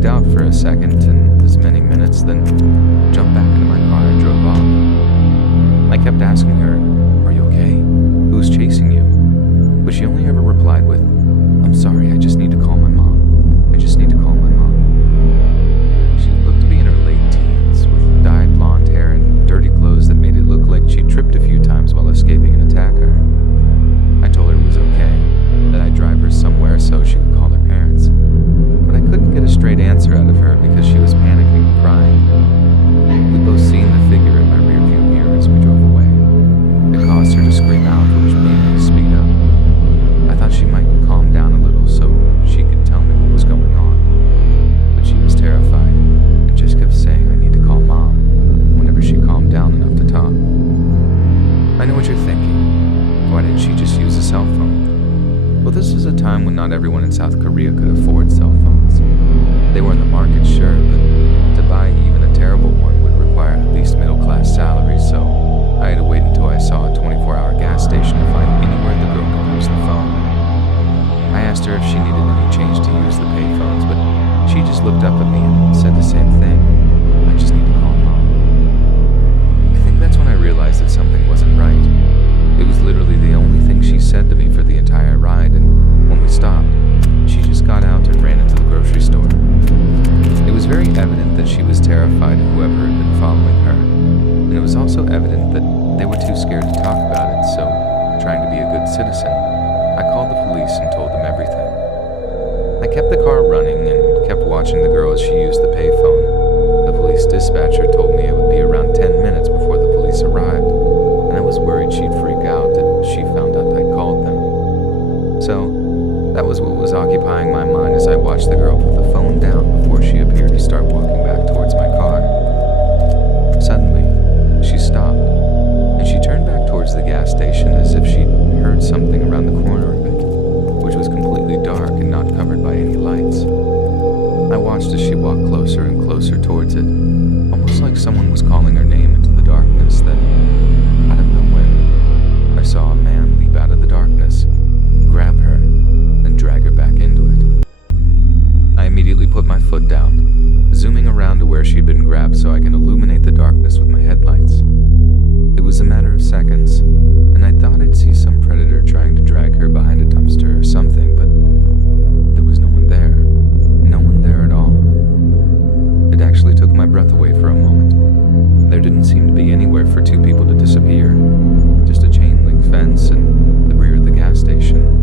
freaked out for a second and as many minutes, then jumped back into my car and drove off. I kept asking her, "Are you okay? Who's chasing you?" But she only ever replied with, "I'm sorry, I just need to call my mom. I just need to call my mom." She looked to be in her late teens, with dyed blonde hair and dirty clothes that made it look like she tripped a few times while escaping an attacker. I told her it was okay, that I'd drive her somewhere so she could call her parents. But I couldn't get a straight answer out of her because she was panicking and crying. We both seen the figure in my rearview mirror as we drove away. It caused her to scream out, which made me speed up. I thought she might calm down a little so she could tell me what was going on. But she was terrified and just kept saying I need to call Mom whenever she calmed down enough to talk. I know what you're thinking. Why didn't she just use a cell phone? Well, this is a time when not everyone in South Korea could afford cell phones. They were in the market, sure, but to buy even a terrible one would require at least middle-class salary, so I had to wait until I saw a 24-hour gas station to find anywhere the girl could use the phone. I asked her if she needed any change to use the payphones, but she just looked up at me and said the same thing. I just need to call Mom. I think that's when I realized that something wasn't right. It was literally the only thing she said to me for the entire ride, and when we stopped, she just got out and ran into the grocery store. It was very evident that she was terrified of whoever had been following her, and it was also evident that they were too scared to talk about it, so, trying to be a good citizen, I called the police and told them everything. I kept the car running and kept watching the girl as she used the payphone. The police dispatcher told me it would be around 10 minutes before the police arrived, and I was worried she'd freak out if she found out I'd called them. So, that was what was occupying my mind as I watched the girl put the phone down before she appeared to start walking back towards my car. Suddenly, she stopped, and she turned back towards the gas station as if she'd heard something around the corner of it, which was completely dark and not covered by any lights. I watched as she walked closer and closer towards it, almost like someone was calling her name into the darkness. Then, out of nowhere, I saw a man leap out of the darkness, grab her, and drag her back into it. I immediately put my foot down, zooming around to where she'd been grabbed so I can illuminate the darkness with my headlights. It was a matter of seconds, and I thought I'd see some predator trying to drag her behind a dumpster or something, but there was no one there. No one there at all. It actually took my breath away for a moment. There didn't seem to be anywhere for two people to disappear, just a chain link fence and the rear of the gas station.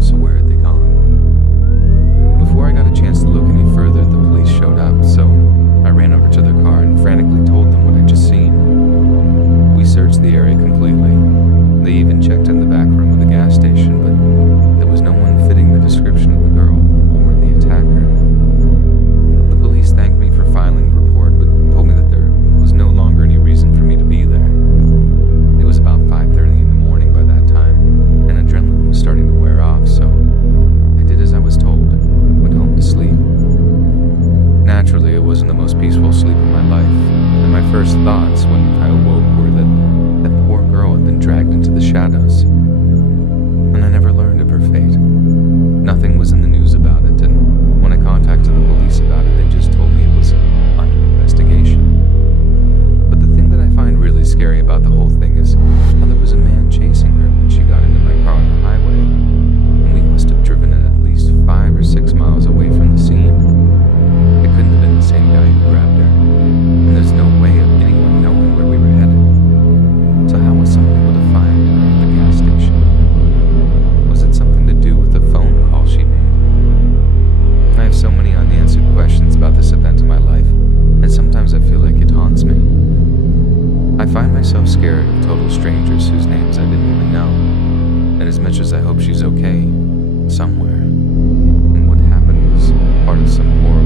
So where had they gone? Before I got a chance to look any further, the police showed up, so I ran over to their car and frantically told them what I'd just seen. We searched the area completely. They even checked in the back room of the gas station, but there was no one fitting the description of the girl or the attacker. The police thanked me for filing the report, but told me that there was no longer any reason for me to be there. It was about 5:30 in the morning by that time, and adrenaline was starting to wear off, so I did as I was told and went home to sleep. Naturally, it wasn't the most peaceful sleep of my life, and my first thoughts when I awoke were that that poor girl had been dragged into the shadows, and I never learned of her fate. Nothing was in the news about it, and when I contacted the police about it, they just told me it was under investigation. But the thing that I find really scary about the whole thing is how there was a man chasing her when she got into my car on the highway, and we must have driven it at least 5 or 6 miles away from the scene. It couldn't have been the same guy who grabbed her, and there's no way of anyone knowing where we were headed. So how was someone able to find her at the gas station? Was it something to do with the phone call she made? I have so many unanswered questions about this event in my life, and sometimes I feel like it haunts me. I find myself scared of total strangers whose names I didn't even know, and as much as I hope she's okay, somewhere, and what happened was part of some horrible